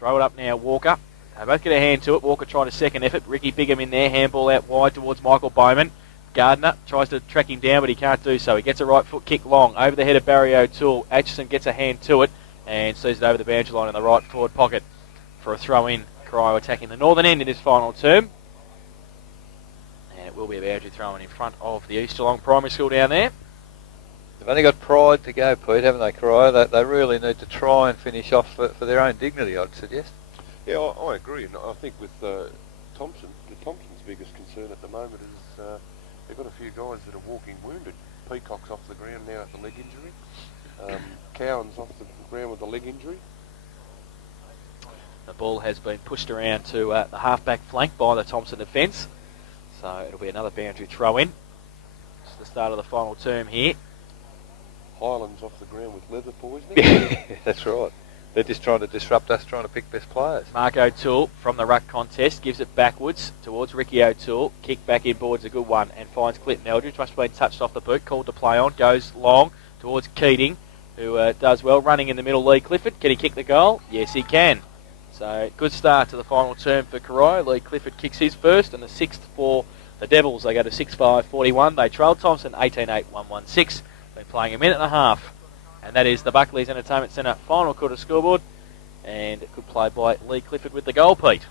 Throw it up now, Walker. They both get a hand to it. Walker tried a second effort. Ricky Bigham in there. Handball out wide towards Michael Bowman. Gardner tries to track him down, but he can't do so. He gets a right foot kick long over the head of Barry O'Toole. Atchison gets a hand to it and sees it over the boundary line in the right forward pocket for a throw-in. Corio attacking the northern end in his final term. And it will be a boundary throw-in in front of the East Geelong Primary School down there. They've only got pride to go, Pete, haven't they, Corio? They really need to try and finish off for their own dignity, I'd suggest. Yeah, I agree. And I think with Thomson's biggest concern at the moment is they've got a few guys that are walking wounded. Peacock's off the ground now with the leg injury. Cowan's off the ground with the leg injury. The ball has been pushed around to the half-back flank by the Thomson defence. So it'll be another boundary throw-in. It's the start of the final term here. Highland's off the ground with leather poisoning. That's right. They're just trying to disrupt us, trying to pick best players. Mark O'Toole from the ruck contest gives it backwards towards Ricky O'Toole. Kick back inboard's a good one and finds Clinton Eldridge. Must have been touched off the boot, called to play on. Goes long towards Keating, who does well. Running in the middle, Lee Clifford. Can he kick the goal? Yes, he can. So good start to the final term for Corio. Lee Clifford kicks his first and the sixth for the Devils. They go to 6-5-41. They trail Thomson 18-8-1-1-6. Been playing a minute and a half. And that is the Buckley's Entertainment Centre final quarter scoreboard. And good play by Lee Clifford with the goal, Pete.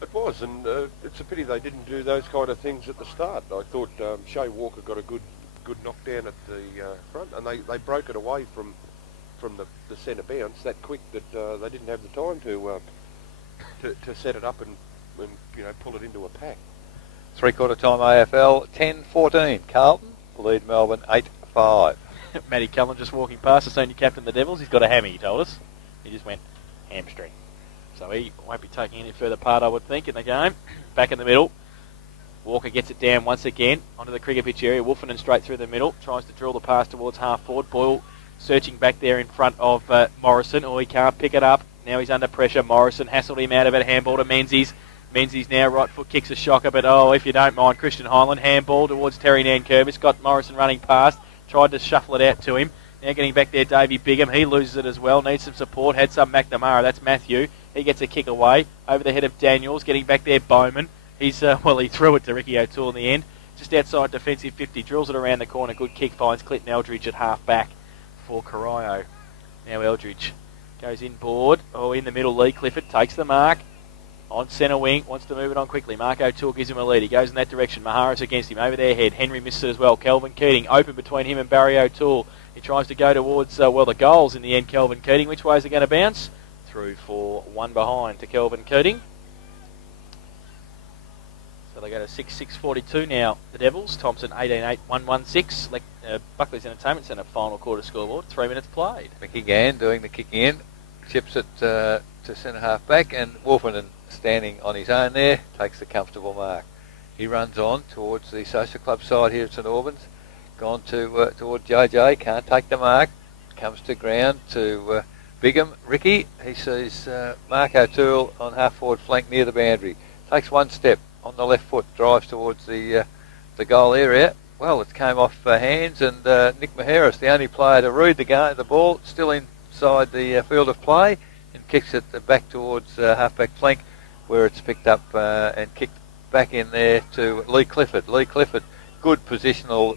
It was, and it's a pity they didn't do those kind of things at the start. I thought Shea Walker got a good knockdown at the front, and they broke it away from the centre bounce that quick that they didn't have the time to set it up and pull it into a pack. Three-quarter time AFL, 10-14. Carlton lead Melbourne 8-5. Matty Cullen just walking past the senior captain of the Devils. He's got a hammy, he told us. He just went hamstring. So he won't be taking any further part, I would think, in the game. Back in the middle. Walker gets it down once again onto the cricket pitch area. Wolfenden straight through the middle. Tries to drill the pass towards half forward. Boyle searching back there in front of Morrison. Oh, he can't pick it up. Now he's under pressure. Morrison hassled him out of it. Handball to Menzies. Menzies now right foot kicks a shocker, but if you don't mind, Christian Highland. Handball towards Terry Nankervis. Got Morrison running past. Tried to shuffle it out to him. Now getting back there, Davey Bigham. He loses it as well. Needs some support. Had some McNamara. That's Matthew. He gets a kick away over the head of Daniels. Getting back there, Bowman. He's he threw it to Ricky O'Toole in the end. Just outside defensive 50. Drills it around the corner. Good kick. Finds Clinton Eldridge at half back for Corio. Now Eldridge goes inboard. In the middle. Lee Clifford takes the mark. On centre wing, wants to move it on quickly. Mark O'Toole gives him a lead. He goes in that direction. Maharis against him, over their head. Henry misses it as well. Kelvin Keating open between him and Barry O'Toole. He tries to go towards, the goals in the end. Kelvin Keating. Which way is it going to bounce? Through for one behind to Kelvin Keating. So they go to 6-6-42 now, the Devils. Thomson 18-8-1-1-6. Buckley's Entertainment Centre final quarter scoreboard. 3 minutes played. Mickey Gann doing the kicking in. Chips it to centre half back, and Wolfenden standing on his own there, takes the comfortable mark. He runs on towards the social club side here at St Albans. Gone toward JJ, can't take the mark. Comes to ground to Bigham. Ricky, he sees Mark O'Toole on half forward flank near the boundary. Takes one step on the left foot, drives towards the goal area. Well, it came off hands, and Nick Maharis, the only player to read the ball, still inside the field of play, and kicks it back towards half-back flank, where it's picked up and kicked back in there to Lee Clifford. Lee Clifford, good positional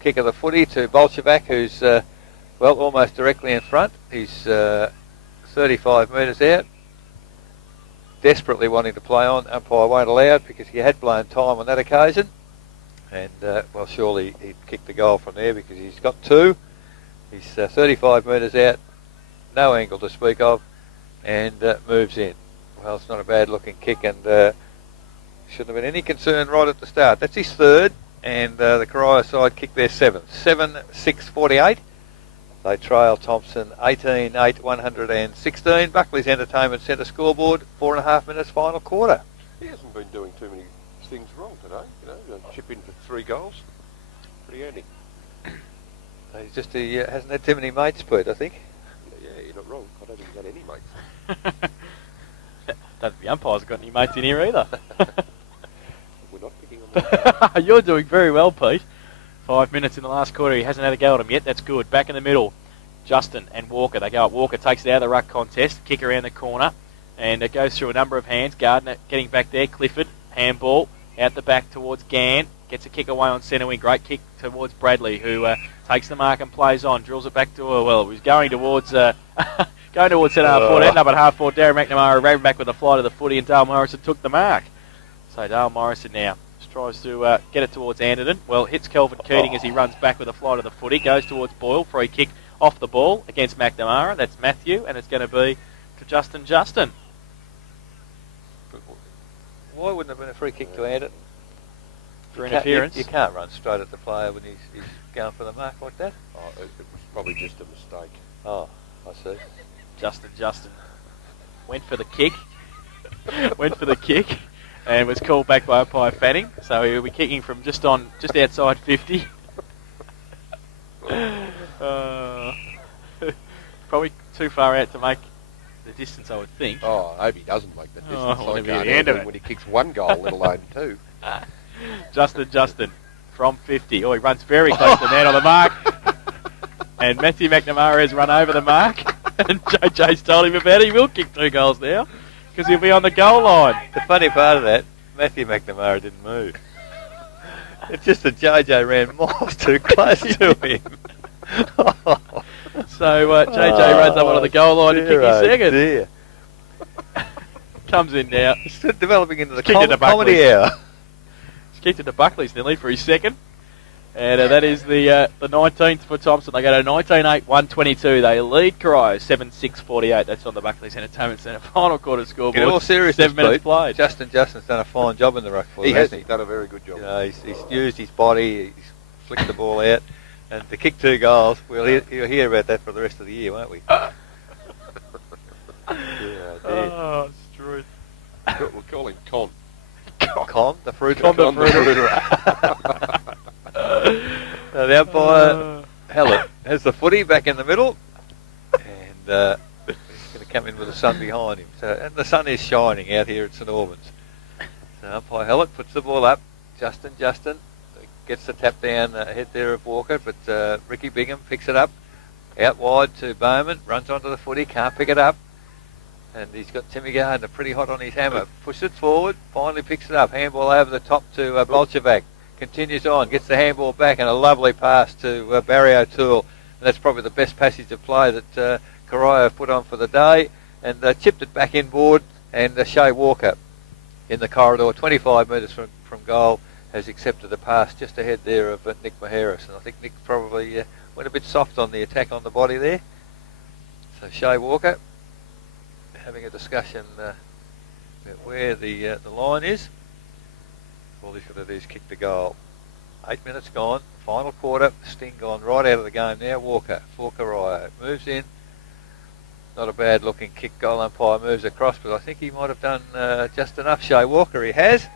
kick of the footy to Bolshevak, who's almost directly in front. He's 35 metres out, desperately wanting to play on. Umpire won't allow it because he had blown time on that occasion. And, surely he'd kick the goal from there because he's got two. He's 35 metres out, no angle to speak of, and moves in. Well, it's not a bad-looking kick, and shouldn't have been any concern right at the start. That's his third, and the Corio side kicked their seventh. 7-6-48. They trail Thomson 18-8-116. Buckley's Entertainment Centre scoreboard, 4.5 minutes final quarter. He hasn't been doing too many things wrong today. Chip in for 3 goals. Pretty handy. He hasn't had too many mates, Pete, I think. Yeah, you're not wrong. I don't think he's had any mates. Don't think the umpires have got any mates in here either. We're not picking on that. You're doing very well, Pete. 5 minutes in the last quarter. He hasn't had a go at him yet. That's good. Back in the middle. Justin and Walker. They go up. Walker takes it out of the ruck contest, kick around the corner, and it goes through a number of hands. Gardner getting back there. Clifford, handball, out the back towards Gann. Gets a kick away on centre wing. Great kick towards Bradley, who takes the mark and plays on. Drills it back to, well, he was going towards centre half forward. Ended up at half forward. Darren McNamara ran back with a fly to the footy, and Dale Morrison took the mark. So Dale Morrison now just tries to get it towards Anderton. Well, hits Kelvin Keating as he runs back with a fly to the footy. Goes towards Boyle. Free kick off the ball against McNamara. That's Matthew, and it's going to be to Justin. Why wouldn't it have been a free kick to Anderton? For interference. You can't run straight at the player when he's going for the mark like that. Oh, it was probably just a mistake. Oh, I see. Justin went for the kick. And was called back by umpire Fanning. So he will be kicking from just outside 50. Probably too far out to make the distance, I would think. Oh, I hope he doesn't make the distance. I I can't can't handle handle it when he kicks one goal, let alone two. Justin from 50. Oh, he runs very close to the man on the mark. And Matthew McNamara has run over the mark. And JJ's told him about it. He will kick 2 goals now because he'll be on the goal line. The funny part of that, Matthew McNamara didn't move. It's just that JJ ran miles too close to him. So JJ runs up onto the goal line to kick his second. Dear. Comes in now. It's developing into the Kicked it to comedy Buckley. hour. He's kicked it to Buckley's nearly for his second. And that is the 19th for Thomson. They go to 19-8-122. They lead Corio 7-6-48. That's on the Buckley's Entertainment Centre final quarter scoreboard. In all seriousness, 7 minutes Pete, played. Justin's done a fine job in the ruck for He them, has. hasn't He's done a very good job. You know, he's used his body, he's flicked the ball out, and to kick 2 goals, you'll hear about that for the rest of the year, won't we? Oh, it's true. We'll call him Con. Con, the fruit. Con the fruit. Now the umpire, Hallett, has the footy back in the middle, and he's going to come in with the sun behind him. And the sun is shining out here at St Albans. So umpire Hallett puts the ball up. Justin gets the tap down ahead there of Walker, but Ricky Bingham picks it up out wide to Bowman, runs onto the footy, can't pick it up. And he's got Timmy Gardner pretty hot on his hammer. Pushes it forward, finally picks it up. Handball over the top to Bolchevac. Continues on, gets the handball back, and a lovely pass to Barry O'Toole. And that's probably the best passage of play that Corio have put on for the day. And chipped it back inboard, and Shea Walker in the corridor, 25 metres from goal, has accepted the pass just ahead there of Nick Maheris. And I think Nick probably went a bit soft on the attack on the body there. So Shea Walker having a discussion about where the line is. All he's got to do is kick the goal. 8 minutes gone, final quarter, Sting gone right out of the game now. Walker for Corio moves in. Not a bad looking kick. Goal umpire moves across, but I think he might have done just enough. Shea Walker, he has.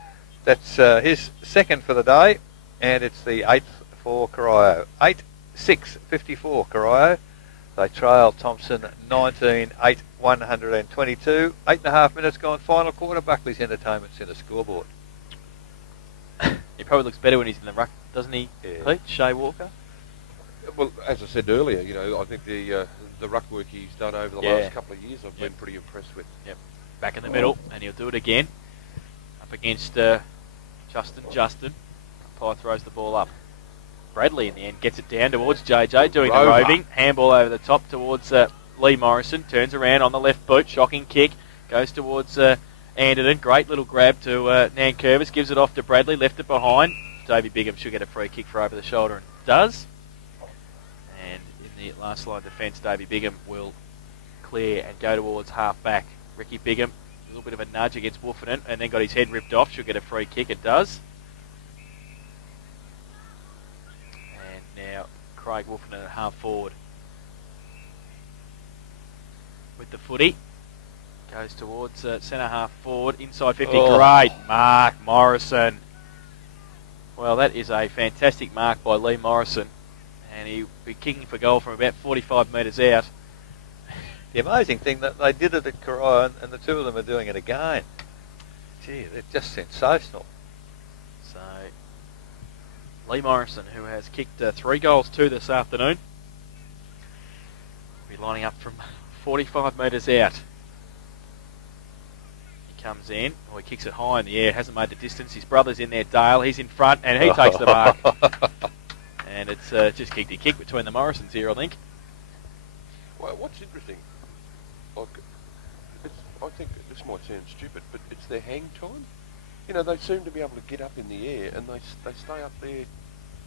That's his second for the day, and it's the 8th for Corio. 8-6-54 Corio. They trail Thomson 19-8-122. 8.5 minutes gone, final quarter. Buckley's Entertainment Centre scoreboard. He probably looks better when he's in the ruck, doesn't he, Yeah. Pete? Shea Walker? Well, as I said earlier, I think the ruck work he's done over the last couple of years, I've been pretty impressed with. Yep. Back in the middle, and he'll do it again. Up against Justin. Umpire throws the ball up. Bradley in the end gets it down towards JJ, doing the roving. Handball over the top towards Lee Morrison. Turns around on the left boot. Shocking kick. Goes towards Anderton. Great little grab to Nankervis. Gives it off to Bradley. Left it behind. Davey Bigham should get a free kick for over the shoulder, and does. And in the last line defence, Davey Bigham will clear and go towards half back. Ricky Bigham, a little bit of a nudge against Wolfenden, and then got his head ripped off. Should get a free kick. It does. Now Craig Wolfenden at half forward with the footy. Goes towards centre half forward, inside 50. Great mark, Morrison. Well, that is a fantastic mark by Lee Morrison, and he'll be kicking for goal from about 45 metres out. The amazing thing that they did it at Corio, and the two of them are doing it again. Gee, they're just sensational. So Lee Morrison, who has kicked 3 goals, 2 this afternoon. Be lining up from 45 metres out. He comes in, he kicks it high in the air, hasn't made the distance. His brother's in there, Dale, he's in front, and he takes the mark. And it's just kicked a kick between the Morrisons here, I think. Well, what's interesting, like, I think this might sound stupid, but it's their hang time. You know, they seem to be able to get up in the air, and they stay up there,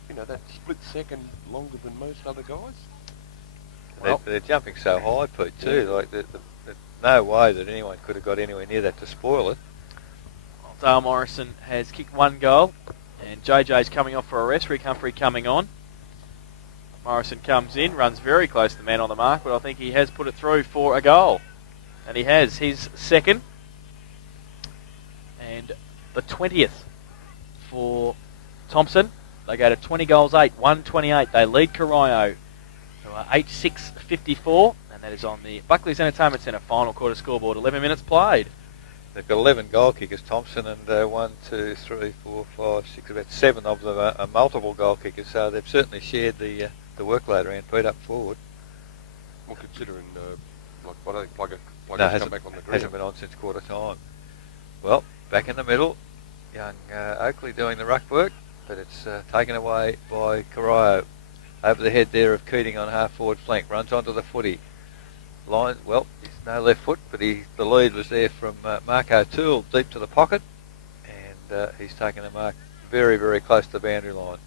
you know, that split second longer than most other guys. Well, they're jumping so high, Pete, too. Like, there's no way that anyone could have got anywhere near that to spoil it. Well, Dale Morrison has kicked one goal, and JJ's coming off for a rest. Rick Humphrey coming on. Morrison comes in, runs very close to the man on the mark, but I think he has put it through for a goal. And he has his second. And the 20th for Thomson. They go to 20 goals 8, 128. They lead Corio to 8-6-54. And that is on the Buckley's Entertainment Centre final quarter scoreboard. 11 minutes played. They've got 11 goal kickers, Thomson, and 1, 2, 3, 4, 5, 6, about 7 of them are multiple goal kickers, so they've certainly shared the workload around Pete up forward. Well, considering, like, I don't think Plugger's come back on the ground. Hasn't been on since quarter time. Well, back in the middle, young Oakley doing the ruck work, but it's taken away by Corio. Over the head there of Keating on half forward flank, runs onto the footy. Line, well, he's no left foot, but the lead was there from Mark O'Toole deep to the pocket, and he's taken a mark very, very close to the boundary line.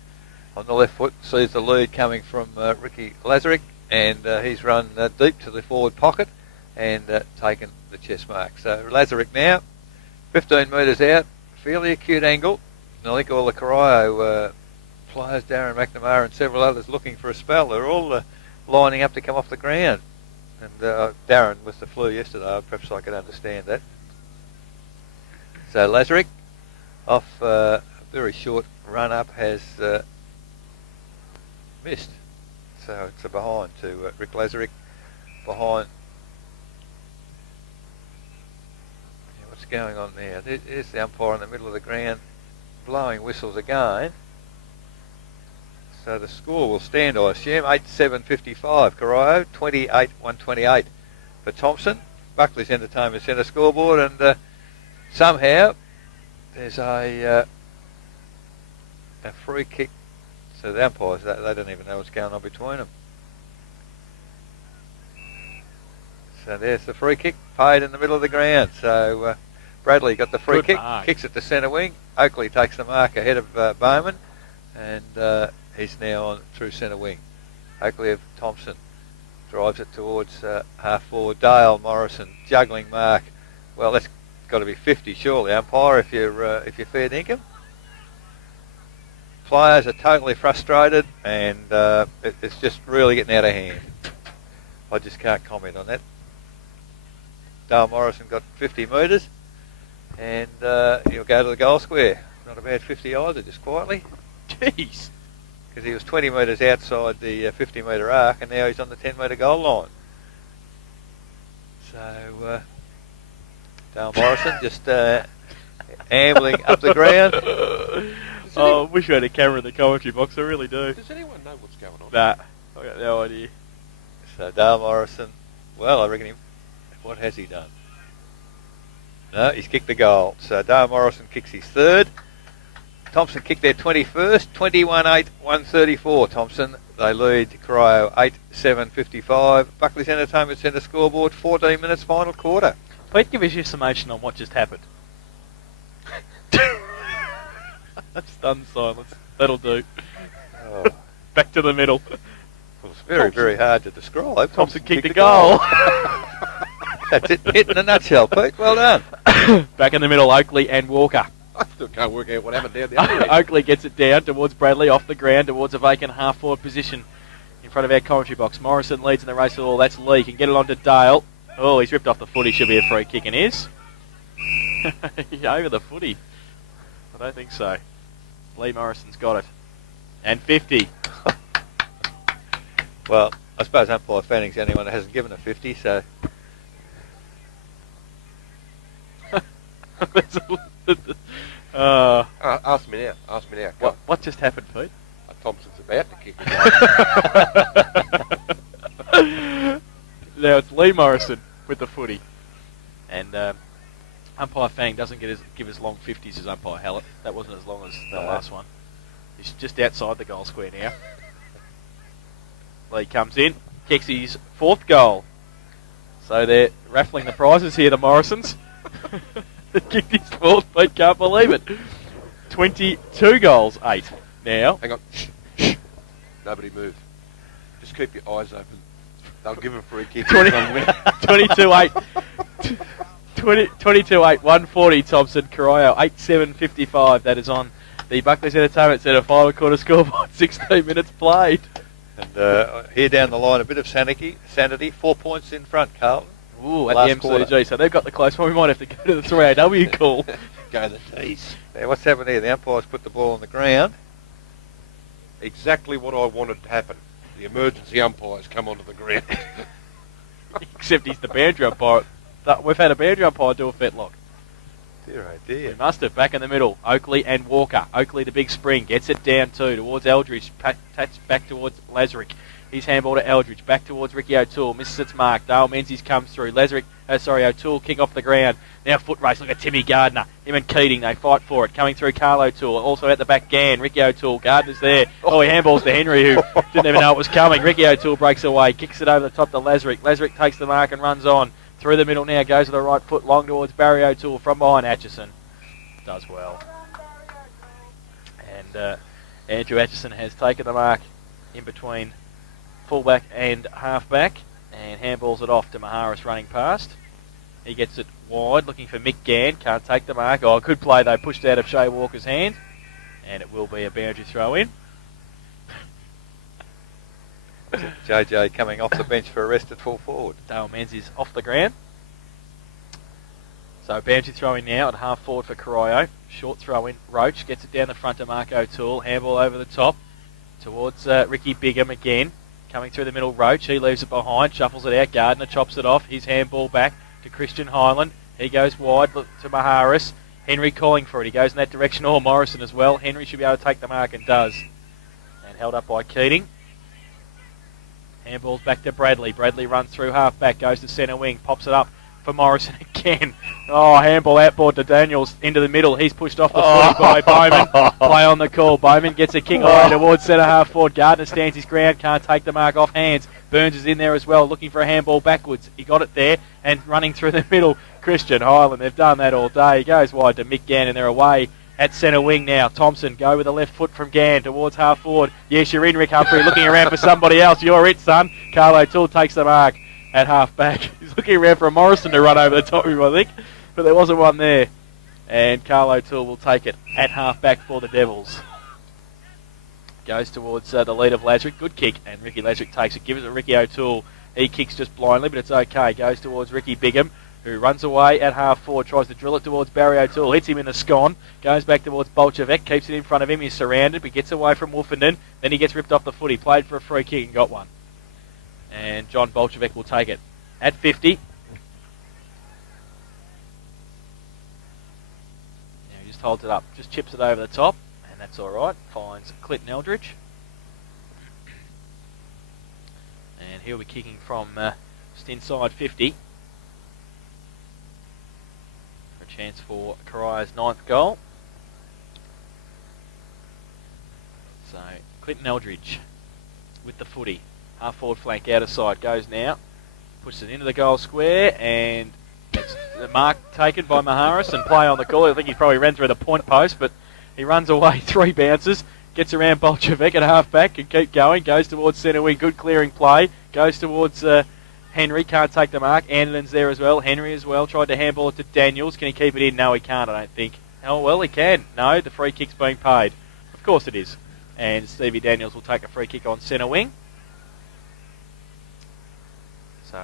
On the left foot, sees the lead coming from Ricky Lazarick, and he's run deep to the forward pocket and taken the chest mark. So Lazarick now, 15 metres out, fairly acute angle. And I think all the Corio players, Darren McNamara and several others looking for a spell, they're all lining up to come off the ground. And Darren with the flu yesterday, perhaps I could understand that. So Lazarick, off a very short run up, has missed. So it's a behind to Rick Lazarick. Behind. Yeah, what's going on there? There's the umpire in the middle of the ground blowing whistles again. So the score will stand, I assume, 8-7-55. Corio, 28-128 for Thomson. Buckley's Entertainment Centre scoreboard, and somehow there's a free kick. So the umpires, they don't even know what's going on between them. So there's the free kick, paid in the middle of the ground. So Bradley got the free kick, kicks it to centre wing. Oakley takes the mark ahead of Bowman, and he's now on through centre wing. Oakley of Thomson drives it towards half forward. Dale Morrison juggling mark. Well, that's got to be 50 surely, umpire, if you're fair dinkum. Players are totally frustrated, and it's just really getting out of hand. I just can't comment on that. Dale Morrison got 50 metres, and he'll go to the goal square. Not a bad 50 either, just quietly. Jeez. Because he was 20 metres outside the 50 metre arc, and now he's on the 10 metre goal line. So Dale Morrison just ambling up the ground. I wish we had a camera in the commentary box, I really do. Does anyone know what's going on? Nah, I got no idea. So Dale Morrison, well, I reckon what has he done? No, he's kicked the goal. So Dale Morrison kicks his third. Thomson kicked their 21st, 21-8, 134. Thomson, they lead Corio 8-7-55. Buckley's Entertainment Centre scoreboard, 14 minutes, final quarter. Please give us your summation on what just happened. Stunned silence. That'll do. Oh. Back to the middle. Well, it's very, very hard to describe. Thomson kicked the goal. That's it. Hit in a nutshell, Pete. Well done. Back in the middle, Oakley and Walker. I still can't work out what happened down the other end. Oakley gets it down towards Bradley, off the ground, towards a vacant half-forward position in front of our commentary box. Morrison leads in the race at all. That's Lee. Can get it on to Dale. Oh, he's ripped off the footy. Should be a free kick, and is. Over the footy. I don't think so. Lee Morrison's got it. And 50. Well, I suppose umpire Fanning's the only one that hasn't given a 50, so... Ask me now. What just happened, Pete? Thompson's about to kick now it's Lee Morrison with the footy. And umpire Fang doesn't give us long 50s as umpire Hallett. That wasn't as long as the last one. He's just outside the goal square now. Lee comes in, kicks his 4th goal. So they're raffling the prizes here, the Morrisons. They kicked his 4th, but can't believe it. 22 goals, 8 now. Hang on. Shh. Nobody move. Just keep your eyes open. They'll give a free kick. 22-8. 22-8, 140 Thomson, Corio, 8-7-55. That is on the Buckley's Entertainment Centre final quarter scoreboard, 16 minutes played. And here down the line, a bit of sanity. 4 points in front, Carlton. Ooh, at Last the MCG, so they've got the close one. We might have to go to the 3AW call. Go the tees. Now, what's happened here? The umpires put the ball on the ground. Exactly what I wanted to happen. The emergency umpires come onto the ground. Except he's the boundary umpire. We've had a boundary umpire do a fetlock. Dear oh dear. We must have. Back in the middle, Oakley and Walker. Oakley, the big spring, gets it down towards Eldridge. Touch back towards Lazarick. He's handball to Eldridge. Back towards Ricky O'Toole. Misses its mark. Dale Menzies comes through. O'Toole kick off the ground. Now foot race. Look at Timmy Gardner. Him and Keating. They fight for it. Coming through Carl O'Toole. Also at the back, Gann. Ricky O'Toole. Gardner's there. Oh, he handballs to Henry, who didn't even know it was coming. Ricky O'Toole breaks away. Kicks it over the top to Lazarick. Lazarick takes the mark and runs on. Through the middle now. Goes to the right foot. Long towards Barry O'Toole. From behind Atchison. Does well. And Andrew Atchison has taken the mark in between fullback and halfback and handballs it off to Maharis running past. He gets it wide, looking for Mick Gann. Can't take the mark. Oh, good play though. Pushed out of Shea Walker's hand. And it will be a boundary throw in. JJ coming off the bench for a rest at full forward. Dale Menzies off the ground. So boundary throw in now at half forward for Corio. Short throw in. Roach gets it down the front to Mark O'Toole. Handball over the top towards Ricky Bigham again. Coming through the middle, Roach. He leaves it behind. Shuffles it out. Gardner chops it off. His handball back to Christian Highland. He goes wide to Maharis. Henry calling for it. He goes in that direction. Or Morrison as well. Henry should be able to take the mark and does. And held up by Keating. Handball's back to Bradley. Bradley runs through half back. Goes to centre wing. Pops it up for Morrison again. Oh, handball outboard to Daniels into the middle. He's pushed off the footy by Bowman. Play on the call. Bowman gets a kick away towards centre half forward. Gardner stands his ground. Can't take the mark off hands. Burns is in there as well, looking for a handball backwards. He got it there and running through the middle. Christian Highland. They've done that all day. He goes wide to Mick Gann and they're away at centre wing now. Thomson go with the left foot from Gann towards half forward. Yes, you're in, Rick Humphrey, looking around for somebody else. You're it, son. Carl O'Toole takes the mark at half back. He's looking around for a Morrison to run over the top of him, I think. But there wasn't one there. And Carl O'Toole will take it at half back for the Devils. Goes towards the lead of Lazarick. Good kick. And Ricky Lazarick takes it. Gives it to Ricky O'Toole. He kicks just blindly, but it's okay. Goes towards Ricky Bigham, who runs away at half forward. Tries to drill it towards Barry O'Toole. Hits him in the scone. Goes back towards Bolchevek. Keeps it in front of him. He's surrounded, but gets away from Wolfenden. Then he gets ripped off the foot. He played for a free kick and got one. And John Bolchevek will take it at 50. Now he just holds it up. Just chips it over the top. And that's all right. Finds Clinton Eldridge. And he'll be kicking from just inside 50. For a chance for Corio's 9th goal. So Clinton Eldridge with the footy. Half forward flank out of side. Goes now. Pushes it into the goal square. And it's the mark taken by Maharis and play on the call. I think he probably ran through the point post, but he runs away 3 bounces. Gets around Bolchevek at half back and keep going. Goes towards centre wing. Good clearing play. Goes towards Henry. Can't take the mark. Anderton's there as well. Henry as well. Tried to handball it to Daniels. Can he keep it in? No, he can't, I don't think. Oh, well, he can. No, the free kick's being paid. Of course it is. And Stevie Daniels will take a free kick on centre wing. So,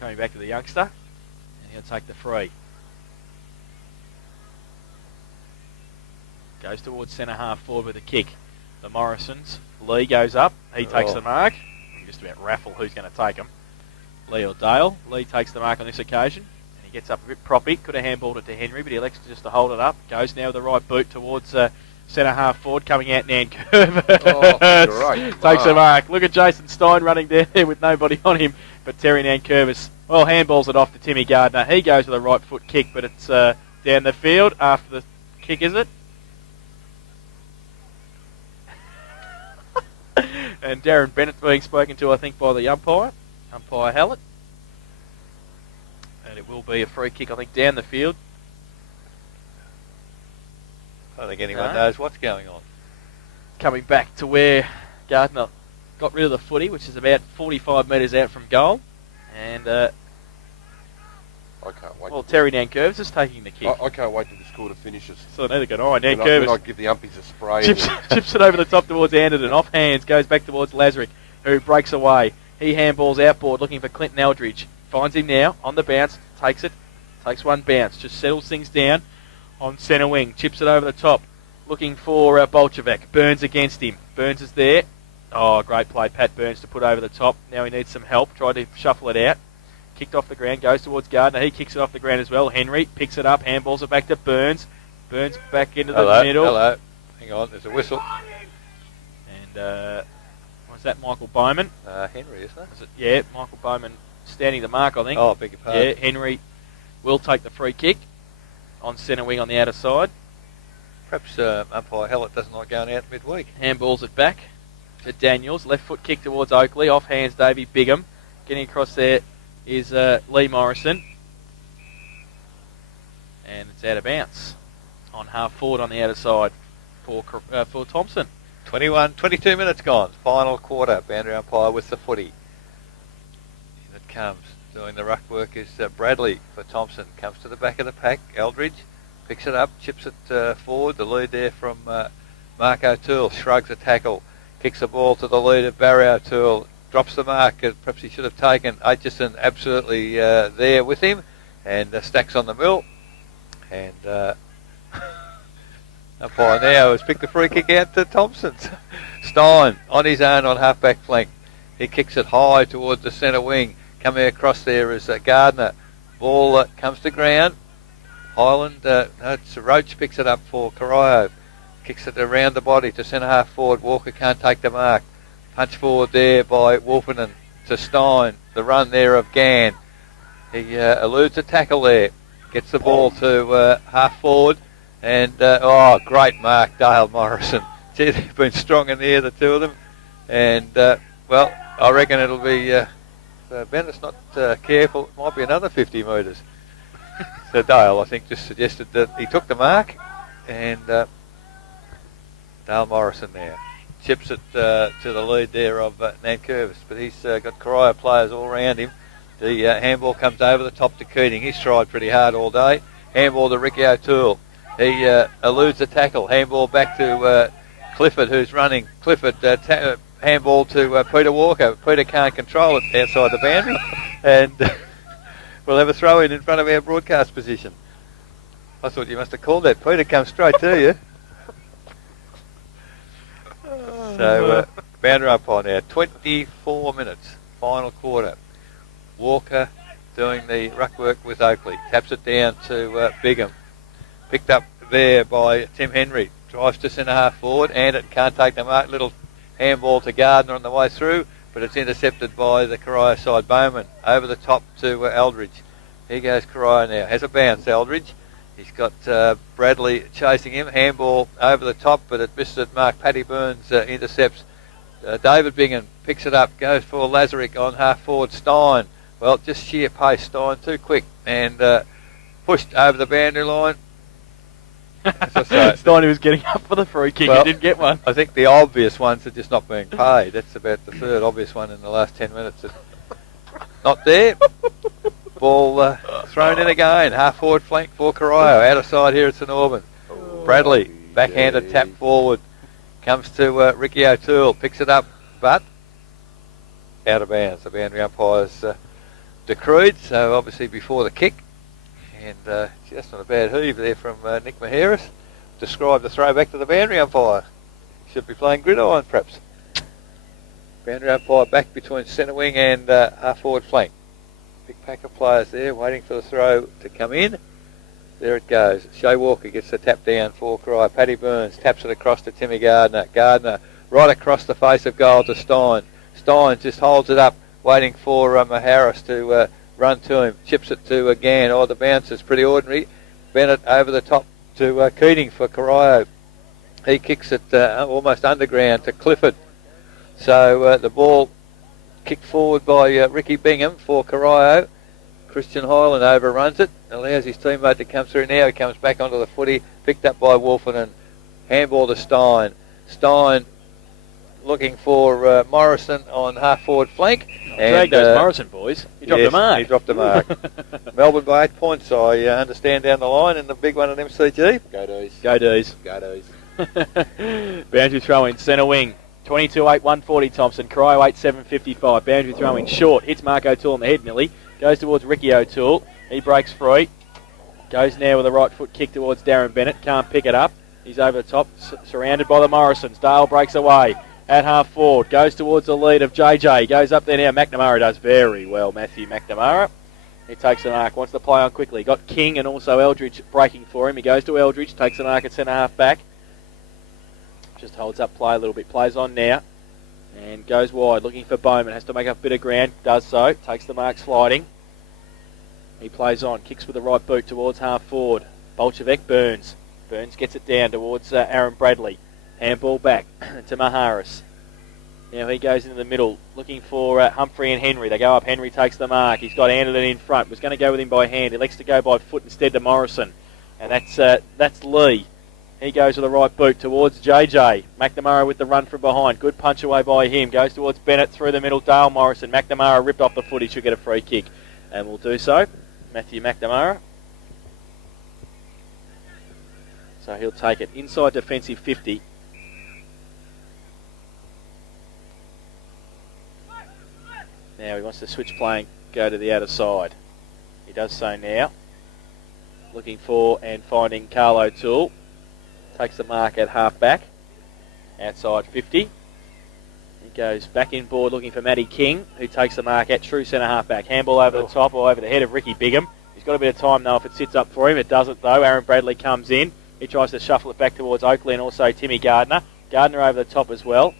coming back to the youngster. And he'll take the free. Goes towards centre half forward with a kick. The Morrisons. Lee goes up. He takes the mark. You just about raffle who's going to take him. Lee or Dale. Lee takes the mark on this occasion. And he gets up a bit proppy. Could have handballed it to Henry, but he elects just to hold it up. Goes now with the right boot towards centre half forward. Coming out Nankervis. Takes the mark. Look at Jason Stein running down there with nobody on him. But Terry Nankervis, well, handballs it off to Timmy Gardner. He goes with a right foot kick, but it's down the field after the kick, is it? And Darren Bennett being spoken to, I think, by the umpire Hallett. And it will be a free kick, I think, down the field. I don't think anyone knows what's going on. Coming back to where Gardner got rid of the footy, which is about 45 metres out from goal. And, I can't wait. well, Terry Nankervis is taking the kick. I can't wait till this quarter finishes. So neither can I. Then Nankervis I'll give the umpies a spray. chips it over the top towards Anderton. Off hands, goes back towards Lazarick, who breaks away. He handballs outboard, looking for Clinton Eldridge. Finds him now, on the bounce, takes it, takes one bounce, just settles things down on centre wing, chips it over the top, looking for Bolchevek. Burns against him. Burns is there. Oh, great play, Pat Burns, to put over the top. Now he needs some help. Tried to shuffle it out. Kicked off the ground, goes towards Gardner. He kicks it off the ground as well. Henry picks it up, handballs it back to Burns. Burns back into the middle. Hello. Hang on, there's a whistle. And was that Michael Bowman? Henry, isn't it? Yeah, Michael Bowman standing the mark, I think. Oh, beg your pardon. Yeah, Henry will take the free kick on centre wing on the outer side. Perhaps umpire Hallett doesn't like going out midweek. Handballs it back to Daniels. Left foot kick towards Oakley. Off hands Davey Bigham. Getting across there is Lee Morrison. And it's out of bounds on half forward on the outer side for Thomson. 22 minutes gone. Final quarter. Boundary umpire with the footy. In it comes. Doing the ruck work is Bradley for Thomson. Comes to the back of the pack. Eldridge picks it up, chips it forward. The lead there from Mark O'Toole. Shrugs a tackle. Kicks the ball to the lead of Barry O'Toole. Drops the mark. Perhaps he should have taken Aitchison absolutely there with him. And stacks on the mill. And umpire now has picked the free kick out to Thomson. Stein on his own on half-back flank. He kicks it high towards the centre wing. Coming across there is Gardner. Ball comes to ground. Highland, it's Roach picks it up for Corio. Kicks it around the body to centre half forward. Walker can't take the mark. Punch forward there by Wolfernan to Stein. The run there of Gann. He eludes a tackle there. Gets the ball to half forward. And, great mark, Dale Morrison. Gee, they've been strong in the air, the two of them. And, I reckon it'll be... Bennett's not careful. It might be another 50 metres. So Dale, I think, just suggested that he took the mark. And Dale Morrison now chips it to the lead there of Nankervis. But he's got Corio players all around him. The handball comes over the top to Keating. He's tried pretty hard all day. Handball to Ricky O'Toole. He eludes the tackle. Handball back to Clifford, who's running. Clifford handball to Peter Walker. Peter can't control it outside the boundary. And we'll have a throw in front of our broadcast position. I thought you must have called that. Peter comes straight to you. So, boundary umpire now. 24 minutes. Final quarter. Walker doing the ruck work with Oakley. Taps it down to Bigham. Picked up there by Tim Henry. Drives to centre half forward. And it can't take the mark. Little handball to Gardner on the way through. But it's intercepted by the Corio side. Bowman over the top to Eldridge. Here goes Corio now. Has a bounce, Eldridge. He's got Bradley chasing him. Handball over the top, but it missed it. Mark Paddy Burns intercepts. David Bingham picks it up. Goes for Lazarick on half forward. Stein. Well, just sheer pace. Stein too quick. And pushed over the boundary line. Stein was getting up for the free kick. He didn't get one. I think the obvious ones are just not being paid. That's about the third obvious one in the last 10 minutes. Not there. Ball thrown in again. Half forward flank for Corio. Out of side here at St Albans. Bradley, backhanded tap forward. Comes to Ricky O'Toole. Picks it up, but out of bounds. The boundary umpire's decreed. So obviously before the kick. And that's not a bad heave there from Nick Maheris. Described the throw back to the boundary umpire. Should be playing gridiron perhaps. Boundary umpire back between centre wing and half forward flank. Big pack of players there waiting for the throw to come in. There it goes. Shay Walker gets the tap down for Corio. Paddy Burns taps it across to Timmy Gardner. Gardner right across the face of goal to Stein. Stein just holds it up. waiting for Harris to run to him. Chips it to Gann. Oh, the bounce is pretty ordinary. Bennett over the top to Keating for Corio. He kicks it almost underground to Clifford. So the ball kicked forward by Ricky Bingham for Corio. Christian Hyland overruns it, allows his teammate to come through. Now he comes back onto the footy, picked up by Wolfen, and handball to Stein. Stein looking for Morrison on half-forward flank. Drag those Morrison boys. He dropped a mark. He dropped a mark. Melbourne by 8 points, I understand, down the line in the big one at MCG. Go D's. Go D's. Go D's. Boundary throw in, centre wing. 22-8, 140 Thomson. Corio 8-7, 55. Boundary throw in short. Hits Mark O'Toole in the head nearly. Goes towards Ricky O'Toole. He breaks free. Goes now with a right foot kick towards Darren Bennett. Can't pick it up. He's over the top, surrounded by the Morrisons. Dale breaks away at half forward. Goes towards the lead of JJ. Goes up there now. McNamara does very well. Matthew McNamara. He takes the mark. Wants to play on quickly. Got King and also Eldridge breaking for him. He goes to Eldridge. Takes the mark at centre half back. Just holds up play a little bit. Plays on now. And goes wide. Looking for Bowman. Has to make up a bit of ground. Does so. Takes the mark sliding. He plays on. Kicks with the right boot towards half forward. Bolchevik Burns. Burns gets it down towards Aaron Bradley. Handball back to Maharis. Now he goes into the middle looking for Humphrey and Henry. They go up. Henry takes the mark. He's got Anderton in front. Was going to go with him by hand. He likes to go by foot instead to Morrison. And that's Lee. He goes with the right boot towards JJ. McNamara with the run from behind. Good punch away by him. Goes towards Bennett through the middle. Dale Morrison. McNamara ripped off the foot. He should get a free kick. And will do so. Matthew McNamara. So he'll take it inside defensive 50. Now he wants to switch play and go to the outer side. He does so now. Looking for and finding Carl O'Toole. Takes the mark at half back. Outside 50. He goes back in board looking for Matty King, who takes the mark at true centre half back. Handball over the top or over the head of Ricky Bingham. He's got a bit of time though if it sits up for him. It doesn't though. Aaron Bradley comes in. He tries to shuffle it back towards Oakley and also Timmy Gardner. Gardner over the top as well.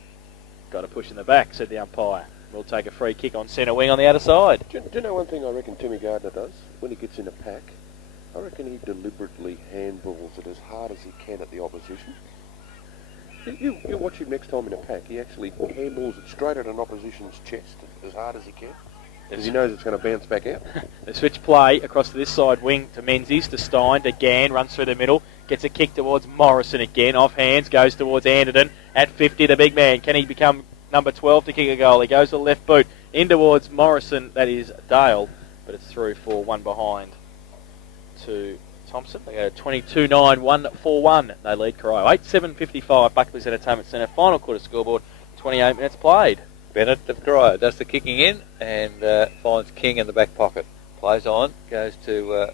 Got a push in the back, said the umpire. We'll take a free kick on centre wing on the outer side. Do you know one thing I reckon Timmy Gardner does? When he gets in a pack, I reckon he deliberately handballs it as hard as he can at the opposition. You watch him next time in a pack, he actually handballs it straight at an opposition's chest as hard as he can. Because he knows it's going to bounce back out. The switch play across to this side wing to Menzies, to Stein, to Gann, runs through the middle, gets a kick towards Morrison again, off hands, goes towards Anderton at 50, the big man. Can he become number 12 to kick a goal? He goes to the left boot, in towards Morrison, that is Dale, but it's through for one behind to Thomson. They go 22-9, 1-4-1. They lead Corio. 8-7-55, Buckley's Entertainment Centre. Final quarter scoreboard, 28 minutes played. Bennett of Corio does the kicking in and finds King in the back pocket. Plays on, goes to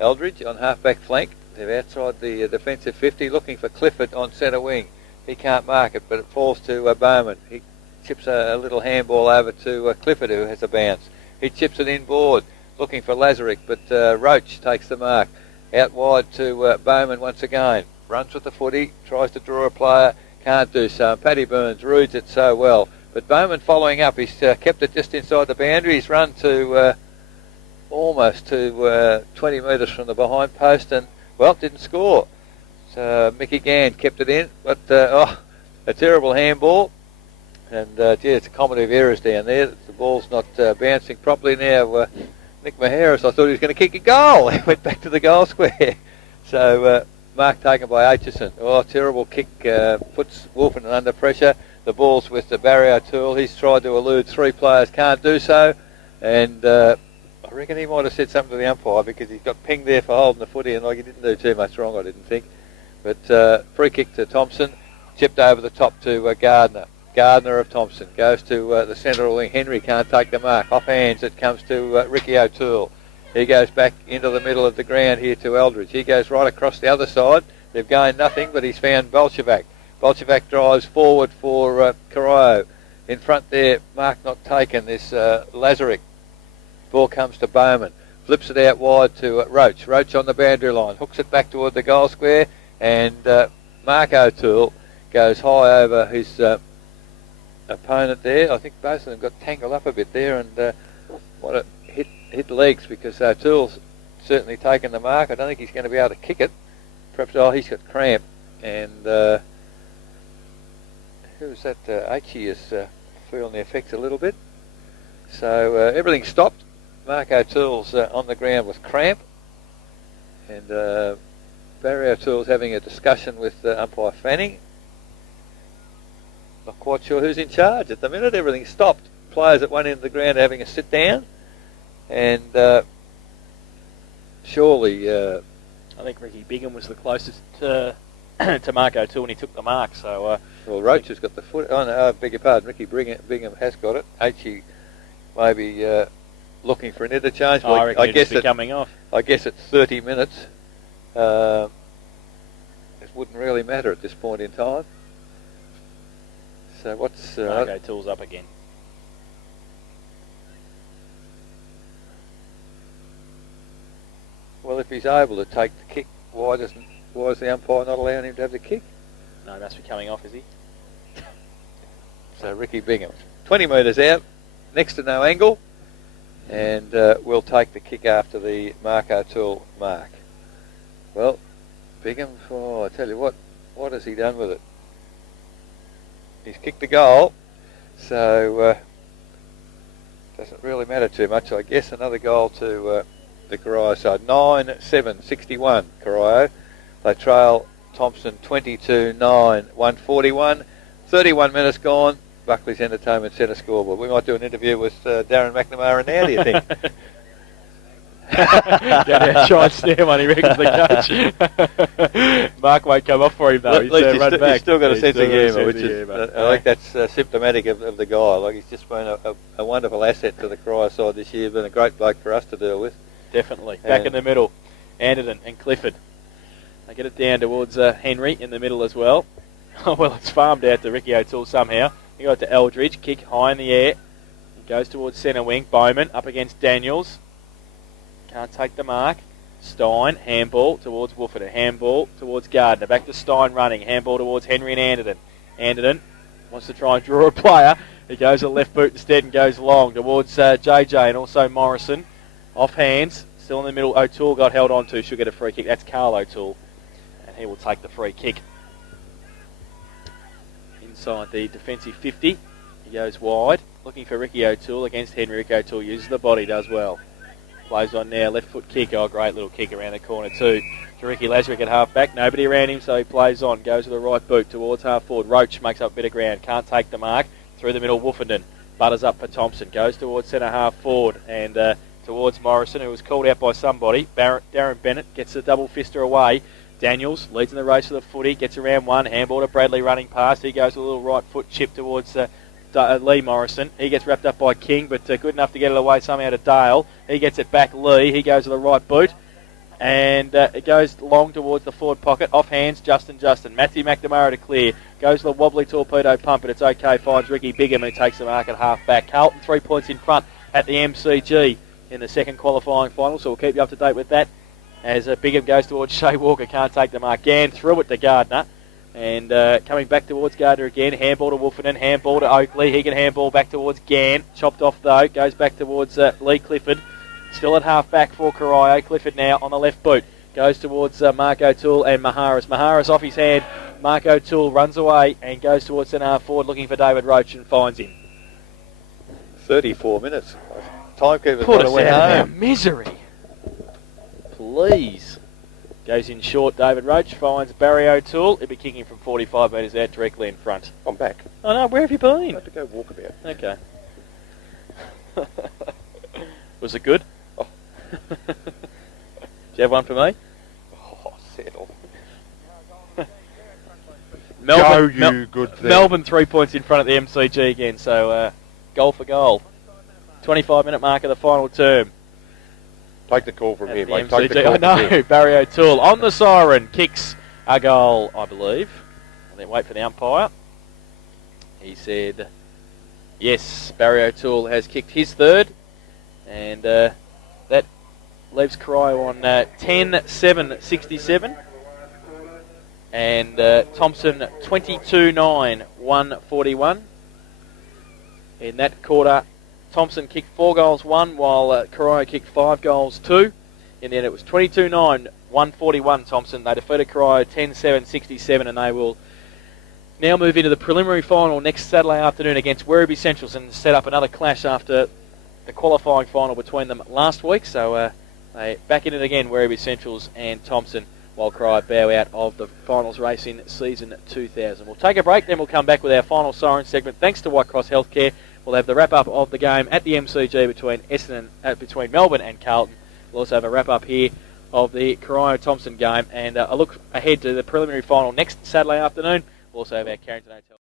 Eldridge on half-back flank. They're outside the defensive 50, looking for Clifford on centre wing. He can't mark it, but it falls to Bowman. He chips a little handball over to Clifford, who has a bounce. He chips it inboard, looking for Lazarick, but Roach takes the mark. Out wide to Bowman once again. Runs with the footy, tries to draw a player, can't do so. Paddy Burns reads it so well. But Bowman following up, he's kept it just inside the boundary. He's run to almost to 20 metres from the behind post and, well, didn't score. So Mickey Gann kept it in, but a terrible handball. And, it's a comedy of errors down there. The ball's not bouncing properly now. Nick Maharis, I thought he was going to kick a goal. He went back to the goal square. So mark taken by Aitchison. Oh, terrible kick. Puts Wolfen under pressure. The ball's with the Barry O'Toole. He's tried to elude three players, can't do so. And I reckon he might have said something to the umpire because he's got pinged there for holding the footy and he didn't do too much wrong, I didn't think. But free kick to Thomson. Chipped over the top to Gardner. Gardner of Thomson goes to the centre wing. Henry can't take the mark. Off hands it comes to Ricky O'Toole. He goes back into the middle of the ground here to Eldridge. He goes right across the other side. They've gained nothing, but he's found Bolchevik. Bolchevik drives forward for Corio. In front there, mark not taken. This Lazarick. Ball comes to Bowman. Flips it out wide to Roach. Roach on the boundary line. Hooks it back toward the goal square. And Mark O'Toole goes high over his opponent there. I think both of them got tangled up a bit there, and what it hit legs, because O'Toole's certainly taken the mark. I don't think he's going to be able to kick it. Perhaps he's got cramp, and who's that? Aichi is feeling the effects a little bit. So everything stopped. Mark O'Toole's on the ground with cramp, and Barry O'Toole's having a discussion with umpire Fanning. Not quite sure who's in charge at the minute. Everything stopped. Players at one end of the ground are having a sit down, and surely I think Ricky Bingham was the closest to Mark O'Toole when he took the mark. So well, Roach has got the foot. Oh no, I beg your pardon. Ricky Bingham has got it. Aichi maybe looking for an interchange. I reckon I guess it's coming off. I guess at 30 minutes, it wouldn't really matter at this point in time. So what's Mark O'Toole's up again. Well, if he's able to take the kick, why is the umpire not allowing him to have the kick? No, he must be coming off, is he? So Ricky Bingham, 20 metres out, next to no angle, and we'll take the kick after the Mark O'Toole mark. Well, Bingham, I tell you what has he done with it? He's kicked the goal, so doesn't really matter too much, I guess. Another goal to the Corio side. 9-7-61 Corio. They trail Thomson 22-9, 141. 31 minutes gone. Buckley's Entertainment Centre scoreboard. We might do an interview with Darren McNamara now, do you think? Try and snare one, he reckons the coach. Mark won't come off for him though. He's still got a sense of humour, which is I think that's symptomatic of the guy. Like, he's just been a wonderful asset to the Corio side this year. Been a great bloke for us to deal with. Definitely. Back in the middle, Anderton and Clifford. They get it down towards Henry in the middle as well. Oh well, it's farmed out to Ricky O'Toole somehow. He got to Eldridge, kick high in the air. He goes towards centre wing. Bowman up against Daniels. Can't take the mark. Stein, handball towards Wooford. Handball towards Gardner. Back to Stein running. Handball towards Henry and Anderton. Anderton wants to try and draw a player. He goes to the left boot instead and goes long towards JJ and also Morrison. Off hands. Still in the middle. O'Toole got held on to. Should get a free kick. That's Carl O'Toole. And he will take the free kick. Inside the defensive 50. He goes wide. Looking for Ricky O'Toole against Henry. Ricky O'Toole uses the body. Does well. Plays on now, left foot kick. Oh, great little kick around the corner too. To Ricky Lazarick at half back. Nobody around him, so he plays on. Goes with the right boot towards half forward. Roach makes up a bit of ground. Can't take the mark. Through the middle, Woofenden. Butters up for Thomson. Goes towards centre half forward and towards Morrison, who was called out by somebody. Darren Bennett gets the double fister away. Daniels leads in the race for the footy. Gets around one. Handball to Bradley running past. He goes with a little right foot chip towards Lee Morrison. He gets wrapped up by King, but good enough to get it away somehow to Dale. He gets it back, Lee. He goes to the right boot. And it goes long towards the forward pocket. Off hands, Justin. Matthew McNamara to clear. Goes to the wobbly torpedo pump, but it's okay. Finds Ricky Bingham, who takes the mark at half back. Carlton 3 points in front at the MCG in the second qualifying final, so we'll keep you up to date with that. As Bingham goes towards Shea Walker, can't take the mark. Gann threw it to Gardner. And coming back towards Gardner again, handball to Woofenden, handball to Oakley. He can handball back towards Gann. Chopped off though, goes back towards Lee Clifford. Still at half back for Corio. Clifford now on the left boot. Goes towards Mark O'Toole and Maharis. Maharis off his hand. Mark O'Toole runs away and goes towards centre half forward looking for David Roach and finds him. 34 minutes. Timekeeper's Put got to us win out of our home. misery. Please. Goes in short, David Roach finds Barry O'Toole. He'll be kicking from 45 metres out directly in front. I'm back. Oh no, where have you been? I had to go walk about. Okay. Was it good? Oh. Do you have one for me? Oh, settle. Melbourne 3 points in front at the MCG again, so goal for goal. 25-minute mark of the final term. Take the call from At him. the Take the MCG. call I know. from him. Barry O'Toole on the siren kicks a goal, I believe. And then wait for the umpire. He said, yes, Barry O'Toole has kicked his third. And that leaves Corio on 10-7-67. And Thomson 22-9, 141. In that quarter, Thomson kicked 4 goals 1, while Corio kicked 5 goals 2. In the end, it was 22-9, 141 Thomson. They defeated Corio 10-7, 67, and they will now move into the preliminary final next Saturday afternoon against Werribee Centrals and set up another clash after the qualifying final between them last week. So they back in it again, Werribee Centrals and Thomson, while Corio bow out of the finals race in season 2000. We'll take a break, then we'll come back with our final siren segment. Thanks to White Cross Healthcare, we'll have the wrap-up of the game at the MCG between Melbourne and Carlton. We'll also have a wrap-up here of the Corio-Thomson game and a look ahead to the preliminary final next Saturday afternoon. We'll also have our Carrington Hotel.